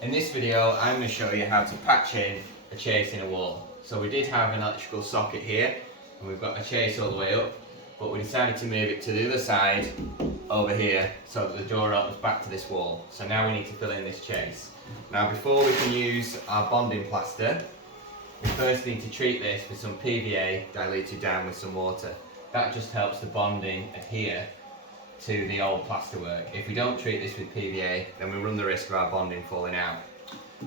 In this video, I'm going to show you how to patch in a chase in a wall. So we did have an electrical socket here, and we've got a chase all the way up, but we decided to move it to the other side over here so that the door opens back to this wall. So now we need to fill in this chase. Now before we can use our bonding plaster, we first need to treat this with some PVA diluted down with some water. That just helps the bonding adhere to the old plasterwork. If we don't treat this with PVA, then we run the risk of our bonding falling out.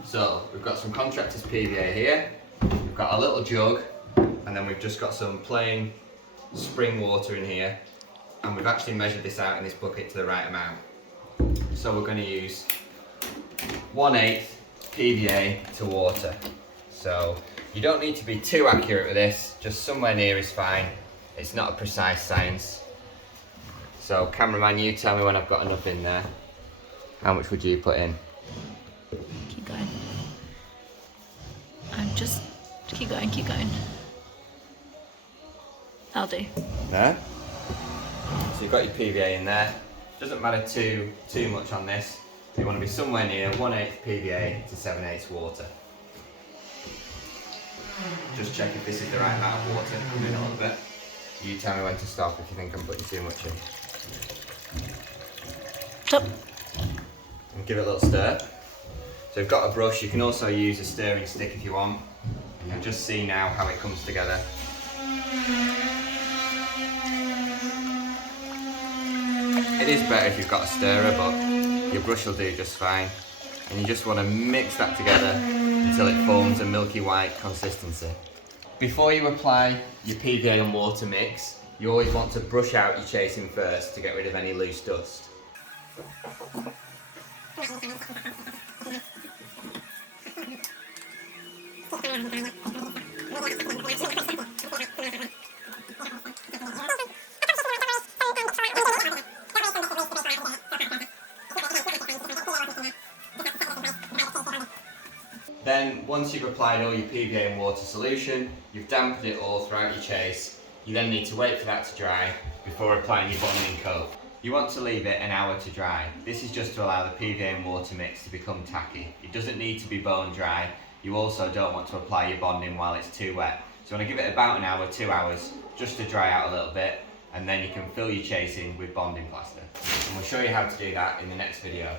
So we've got some contractor's PVA here, we've got a little jug, and then we've just got some plain spring water in here, and we've actually measured this out in this bucket to the right amount. So we're going to use 1/8 PVA to water. So you don't need to be too accurate with this, just somewhere near is fine. It's not a precise science. So cameraman, you tell me when I've got enough in there. How much would you put in? Keep going. Just keep going, keep going. I'll do. There. So you've got your PVA in there. Doesn't matter too much on this. You want to be somewhere near 1/8 PVA to 7/8 water. Just check if this is the right amount of water. Come in a little bit. You tell me when to stop if you think I'm putting too much in. Stop. And give it a little stir. So we've got a brush. You can also use a stirring stick if you want. And you'll just see now how it comes together. It is better if you've got a stirrer, but your brush will do just fine. And you just want to mix that together until it forms a milky white consistency. Before you apply your PVA and water mix, you always want to brush out your chasing first to get rid of any loose dust. Then, once you've applied all your PVA and water solution, you've dampened it all throughout your chase, you then need to wait for that to dry before applying your bonding coat. You want to leave it an hour to dry. This is just to allow the PVA and water mix to become tacky. It doesn't need to be bone dry. You also don't want to apply your bonding while it's too wet. So you want to give it about an hour, 2 hours, just to dry out a little bit, and then you can fill your chasing with bonding plaster. And we'll show you how to do that in the next video.